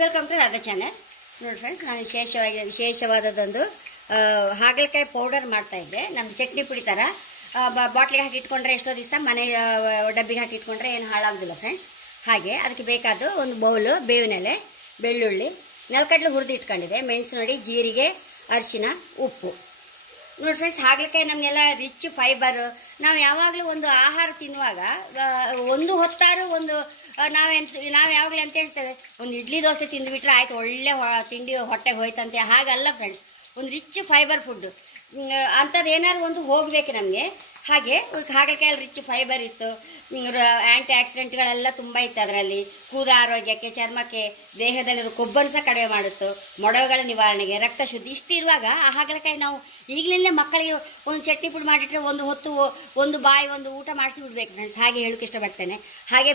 Welcome to Radha channel. ನೋಡಿ friends, ನಾನು ವಿಶೇಷವಾದದೊಂದು ಹಾಗಲಕಾಯಿ ಪೌಡರ್ ಮಾಡ್ತಾ ಇದ್ದೆ. ನಮ್ಮ ಚಟ್ನಿ ಪುಡಿ ಥರ ಬಾಟ್ಲಿಗೆ ಹಾಕಿ ಇಟ್ಕೊಂಡ್ರೆ ಎಷ್ಟೋ ದಿವಸ ಮನೆ ಡಬ್ಬಿಗೆ ಹಾಕಿ ಇಟ್ಕೊಂಡ್ರೆ ಏನು ಹಾಳಾಗೋದಿಲ್ಲ ಫ್ರೆಂಡ್ಸ್. ಹಾಗೆ ಅದಕ್ಕೆ ಬೇಕಾದ ಒಂದು ಬೌಲು ಬೇವಿನೆಲೆ, ಬೆಳ್ಳುಳ್ಳಿ, ನೆಲಕಡಲೆ ಹುರಿದು ಇಟ್ಕೊಂಡಿದೆ, ಮೆಣಸು ನೋಡಿ, ಜೀರಿಗೆ, ಅರಿಶಿನ, ಉಪ್ಪು. ನೋಡಿ ಫ್ರೆಂಡ್ಸ್, ಹಾಗಲಕಾಯಿ ನಮಗೆಲ್ಲ ರಿಚ್ ಫೈಬರ್. ನಾವು ಯಾವಾಗಲೂ ಒಂದು ಆಹಾರ ತಿನ್ನುವಾಗ ಒಂದು ಹೊತ್ತಾರು ಒಂದು ನಾವು ಯಾವಾಗಲೂ ಅಂತ ಹೇಳ್ತೇವೆ, ಒಂದು ಇಡ್ಲಿ ದೋಸೆ ತಿಂದುಬಿಟ್ರೆ ಆಯ್ತು, ಒಳ್ಳೆ ತಿಂಡಿ ಹೊಟ್ಟೆಗೆ ಹೋಯ್ತಂತೆ. ಹಾಗಲ್ಲ ಫ್ರೆಂಡ್ಸ್, ಒಂದು ರಿಚ್ ಫೈಬರ್ ಫುಡ್ ಅಂಥದ್ದು ಏನಾದ್ರು ಒಂದು ಹೋಗಬೇಕು ನಮಗೆ. ಹಾಗೆ ಹಾಗಲಕಾಯಲ್ಲಿ ರಿಚ್ ಫೈಬರ್ ಇತ್ತು, ಆ್ಯಂಟಿ ಆಕ್ಸಿಡೆಂಟ್ಗಳೆಲ್ಲ ತುಂಬ ಇತ್ತು ಅದರಲ್ಲಿ. ಕೂದ ಆರೋಗ್ಯಕ್ಕೆ, ಚರ್ಮಕ್ಕೆ, ದೇಹದಲ್ಲಿರೋ ಕೊಬ್ಬನ್ನು ಸಹ ಕಡಿಮೆ ಮಾಡುತ್ತು, ಮೊಡವೆಗಳ ನಿವಾರಣೆಗೆ, ರಕ್ತ ಶುದ್ಧಿ. ಇಷ್ಟು ಇರುವಾಗ ಆ ಹಾಗಲಕಾಯಿ ನಾವು ಈಗಲೇ ಮಕ್ಕಳಿಗೆ ಒಂದು ಚಟ್ನಿ ಪುಡಿ ಮಾಡಿಟ್ರೆ ಒಂದು ಹೊತ್ತು ಒಂದು ಬಾಯಿ ಒಂದು ಊಟ ಮಾಡಿಸಿ ಬಿಡ್ಬೇಕು ಫ್ರೆಂಡ್ಸ್. ಹಾಗೆ ಹೇಳೋಕೆ ಇಷ್ಟಪಡ್ತೇನೆ. ಹಾಗೆ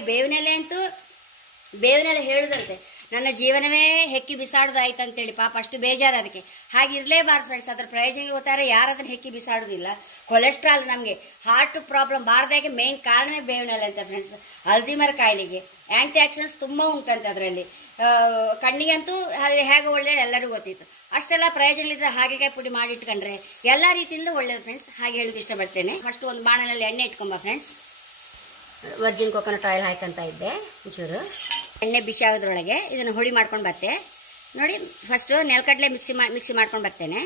ಬೇವಿನೆಲೆ ಹೇಳುದಂತೆ ನನ್ನ ಜೀವನವೇ ಹೆಕ್ಕಿ ಬಿಸಾಡೋದಾಯ್ತು ಅಂತೇಳಿ, ಪಾಪ ಅಷ್ಟು ಬೇಜಾರು ಅದಕ್ಕೆ. ಹಾಗೆ ಇರಲೇಬಾರ್ದು ಫ್ರೆಂಡ್ಸ್. ಅದರ ಪ್ರಯೋಜನ ಗೊತ್ತಾರೆ, ಯಾರು ಅದನ್ನು ಹೆಕ್ಕಿ ಬಿಸಾಡೋದಿಲ್ಲ. ಕೊಲೆಸ್ಟ್ರಾಲ್, ನಮಗೆ ಹಾರ್ಟ್ ಪ್ರಾಬ್ಲಮ್ ಬಾರದಾಗೆ ಮೇನ್ ಕಾರಣವೇ ಬೇವಿನೆಲೆ ಅಂತ ಫ್ರೆಂಡ್ಸ್. ಅಲ್ಝೀಮರ್ ಕಾಯಿಲೆಗೆ ಆಂಟಿ ಆಕ್ಸಿಡೆಂಟ್ಸ್ ತುಂಬ ಉಂಟಂತೆ ಅದರಲ್ಲಿ. ಕಣ್ಣಿಗಂತೂ ಹೇಗೆ ಒಳ್ಳೆಯದು ಎಲ್ಲರಿಗೂ ಗೊತ್ತಿತ್ತು. ಅಷ್ಟೆಲ್ಲ ಪ್ರಯೋಜನಗಳಿದ್ರೆ ಹಾಗಲಕಾಯಿ ಪುಡಿ ಮಾಡಿ ಇಟ್ಕೊಂಡ್ರೆ ಎಲ್ಲ ರೀತಿಯಿಂದ ಒಳ್ಳೇದು ಫ್ರೆಂಡ್ಸ್. ಹಾಗೆ ಹೇಳೋಕೆ ಇಷ್ಟಪಡ್ತೇನೆ. ಫಸ್ಟ್ ಒಂದು ಬಾಣಲೆಯಲ್ಲಿ ಎಣ್ಣೆ ಇಟ್ಕೊಂಬ ಫ್ರೆಂಡ್ಸ್. ವರ್ಜಿನ್ ಕೋಕೋನಟ್ ಆಯಿಲ್ ಹಾಕಂತ ಇದ್ದೆ. ಒಂಚೂರು ಎಣ್ಣೆ ಬಿಸಿ ಆಗೋದ್ರೊಳಗೆ ಇದನ್ನು ಹುಡಿ ಮಾಡ್ಕೊಂಡು ಬರ್ತೇ. ನೋಡಿ, ಫಸ್ಟು ನೆಲಕಡಲೆ ಮಿಕ್ಸಿ ಮಾಡ್ಕೊಂಡು ಬರ್ತೇನೆ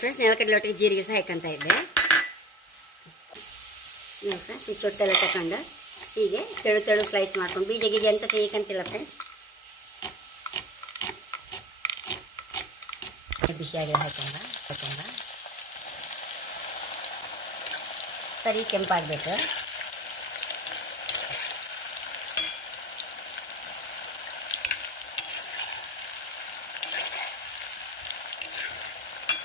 ಫ್ರೆಂಡ್ಸ್. ನೆಲಕಡಲೆ ಒಟ್ಟಿಗೆ ಜೀರಿಗೆ ಸಹ ಹಾಕಂತ ಇದ್ದೆ. ನೋಡಿ ಫ್ರೆಂಡ್ಸ್, ಈ ಚೊಟ್ಟೆಲ್ಲ ತಗೊಂಡು ಹೀಗೆ ತೆಳು ಸ್ಲೈಸ್ ಮಾಡ್ಕೊಂಡು, ಬೀಜ ಗೀಜ ಅಂತ ತೆಗಿಕಂತಿಲ್ಲ ಫ್ರೆಂಡ್ಸ್. ಬಿಸಿಯಾಗಿ ಹಾಕೊಂಡ ಸರಿ ಕೆಂಪಾಗಬೇಕು.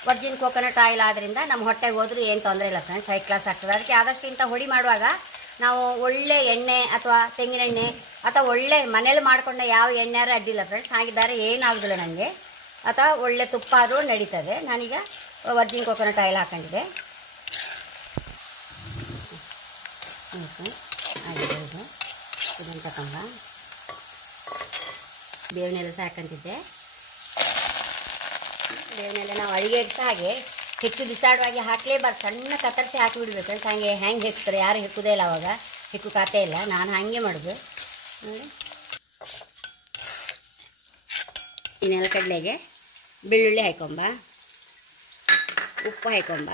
ವರ್ಜಿನ್ ಕೋಕೋನಟ್ ಆಯಿಲ್ ಆದ್ರಿಂದ ನಮ್ಮ ಹೊಟ್ಟೆಗೆ ಹೋದ್ರೂ ಏನು ತೊಂದರೆ ಇಲ್ಲ ಫ್ರೆಂಡ್ಸ್, ಹೈ ಕ್ಲಾಸ್ ಆಗ್ತದೆ. ಅದಕ್ಕೆ ಆದಷ್ಟು ಇಂಥ ಹುಡಿ ಮಾಡುವಾಗ ನಾವು ಒಳ್ಳೆ ಎಣ್ಣೆ ಅಥವಾ ತೆಂಗಿನ ಎಣ್ಣೆ ಅಥವಾ ಒಳ್ಳೆ ಮನೇಲಿ ಮಾಡ್ಕೊಂಡ ಯಾವ ಎಣ್ಣೆಯಾರು ಅಡ್ಡಿಲ್ಲ ಫ್ರೆಂಡ್ಸ್. ಹಾಗಿದ್ದಾರೆ ಏನಾಗೋದಿಲ್ಲ ನನಗೆ. ಅಥವಾ ಒಳ್ಳೆ ತುಪ್ಪ ಆದರೂ ನಡೀತದೆ. ನಾನೀಗ ವರ್ಜಿನ್ ಕೋಕೋನಟ್ ಆಯಿಲ್ ಹಾಕೊಂಡಿದ್ದೆ. ಇದನ್ನು ತಗೊಂಡ ಬೇವಿನೆಲೆ ಸಹ ಹಾಕಂತಿದ್ದೆ. ಬೇವಿನೆಲೆ ನಾವು ಅಡುಗೆಗೆ ಸಹ ಹಾಗೆ ಹೆಚ್ಚು ಬಿಸಾಡುವಾಗಿ ಹಾಕಲೇಬಾರ್ದು, ಸಣ್ಣ ಕತ್ತರಿಸಿ ಹಾಕಿಬಿಡ್ಬೇಕು. ಹಾಗೆ ಹೆಂಗೆ ಹೆಕ್ತಾರೆ, ಯಾರು ಹೆಕ್ಕುದೇ ಇಲ್ಲ, ಅವಾಗ ಹೆಕ್ಕು ಖಾತೆ ಇಲ್ಲ. ನಾನು ಹಾಗೆ ಮಾಡೋದು ನೋಡಿ. ಈ ನೆಲಕಡಲೆಗೆ ಬೆಳ್ಳುಳ್ಳಿ ಹಾಕೊಂಬ, ಉಪ್ಪು ಹಾಕೊಂಬ,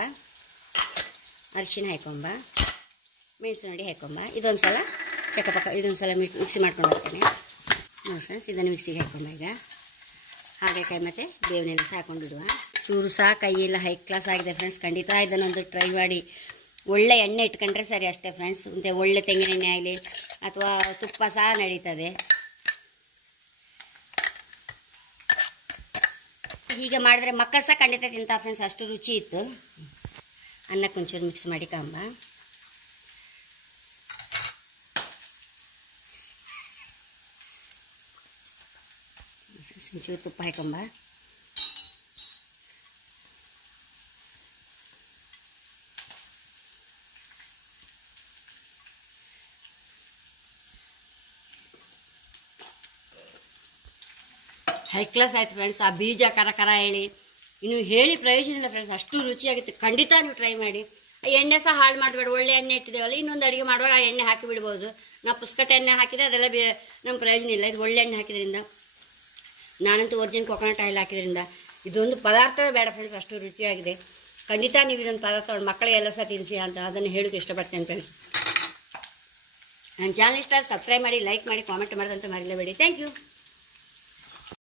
ಅರಿಶಿನ ಹಾಕೊಂಬ, ಮೆಣಸು ನೋಡಿ ಹಾಕೊಂಬ. ಇದೊಂದು ಸಲ ಇದೊಂದು ಸಲ ಮಿಕ್ಸಿ ಮಾಡ್ಕೊಂಡು ಬರ್ತೇನೆ ನೋಡಿ ಫ್ರೆಂಡ್ಸ್. ಇದನ್ನು ಮಿಕ್ಸಿಗೆ ಹಾಕೊಂಬ. ಈಗ ಹಾಗಲಕಾಯಿ ಮತ್ತು ಬೇವಿನೆಲೆ ಸಹ ಹಾಕೊಂಡಿಡುವ. ಚೂರು ಸಹ ಕೈಯೆಲ್ಲ ಹೈ ಕ್ಲಾಸ್ ಆಗಿದೆ ಫ್ರೆಂಡ್ಸ್. ಖಂಡಿತ ಇದನ್ನೊಂದು ಟ್ರೈ ಮಾಡಿ. ಒಳ್ಳೆ ಎಣ್ಣೆ ಇಟ್ಕೊಂಡ್ರೆ ಸರಿ ಅಷ್ಟೇ ಫ್ರೆಂಡ್ಸ್. ಮತ್ತು ಒಳ್ಳೆ ತೆಂಗಿನ ಎಣ್ಣೆ ಆಗಲಿ ಅಥವಾ ತುಪ್ಪ ಸಹ ನಡೀತದೆ. ಹೀಗೆ ಮಾಡಿದ್ರೆ ಮಕ್ಕಳು ಸಹ ಖಂಡಿತ ತಿಂತಾರೆ ಫ್ರೆಂಡ್ಸ್, ಅಷ್ಟು ರುಚಿ ಇತ್ತು. ಅನ್ನಕ್ಕೆ ಒಂಚೂರು ಮಿಕ್ಸ್ ಮಾಡಿ ಕಾಂಬ. ಒಂಚೂರು ತುಪ್ಪ ಹಾಕೊಂಬ. ಹೈ ಕ್ಲಾಸ್ ಆಯ್ತು ಫ್ರೆಂಡ್ಸ್. ಆ ಬೀಜ ಕರ ಹೇಳಿ ಇನ್ನು ಹೇಳಿ ಪ್ರಯೋಜನ ಇಲ್ಲ ಫ್ರೆಂಡ್ಸ್, ಅಷ್ಟು ರುಚಿಯಾಗಿತ್ತು. ಖಂಡಿತ ನೀವು ಟ್ರೈ ಮಾಡಿ. ಎಣ್ಣೆ ಸಹ ಹಾಳು ಮಾಡಬೇಡ. ಒಳ್ಳೆ ಎಣ್ಣೆ ಇಟ್ಟಿದ್ದೇವಲ್ಲ, ಇನ್ನೊಂದು ಅಡುಗೆ ಮಾಡುವಾಗ ಆ ಎಣ್ಣೆ ಹಾಕಿ ಬಿಡ್ಬೋದು. ನಾವು ಪುಸ್ತಕ ಎಣ್ಣೆ ಹಾಕಿದ್ರೆ ಅದೆಲ್ಲ ನಮ್ಮ ಪ್ರಯೋಜನ ಇಲ್ಲ. ಇದು ಒಳ್ಳೆ ಎಣ್ಣೆ ಹಾಕಿದ್ರಿಂದ, ನಾನಂತೂ ವರ್ಜಿನ್ ಕೋಕೋನಟ್ ಆಯಿಲ್ ಹಾಕಿದ್ರಿಂದ ಇದೊಂದು ಪದಾರ್ಥವೇ ಬೇಡ ಫ್ರೆಂಡ್ಸ್, ಅಷ್ಟು ರುಚಿಯಾಗಿದೆ. ಖಂಡಿತ ನೀವು ಇದೊಂದು ಪದಾರ್ಥ ಮಕ್ಕಳಿಗೆ ಎಲ್ಲ ಸಹ ತಿನ್ನಿಸಿ ಅಂತ ಅದನ್ನು ಹೇಳೋಕೆ ಇಷ್ಟಪಡ್ತೇನೆ ಫ್ರೆಂಡ್ಸ್. ನನ್ನ ಚಾನಲ್ ಇಷ್ಟ ಸಬ್ಸ್ಕ್ರೈಬ್ ಮಾಡಿ, ಲೈಕ್ ಮಾಡಿ, ಕಾಮೆಂಟ್ ಮಾಡೋದಂತೂ ಮರಿಲೇಬೇಡಿ. Thank you.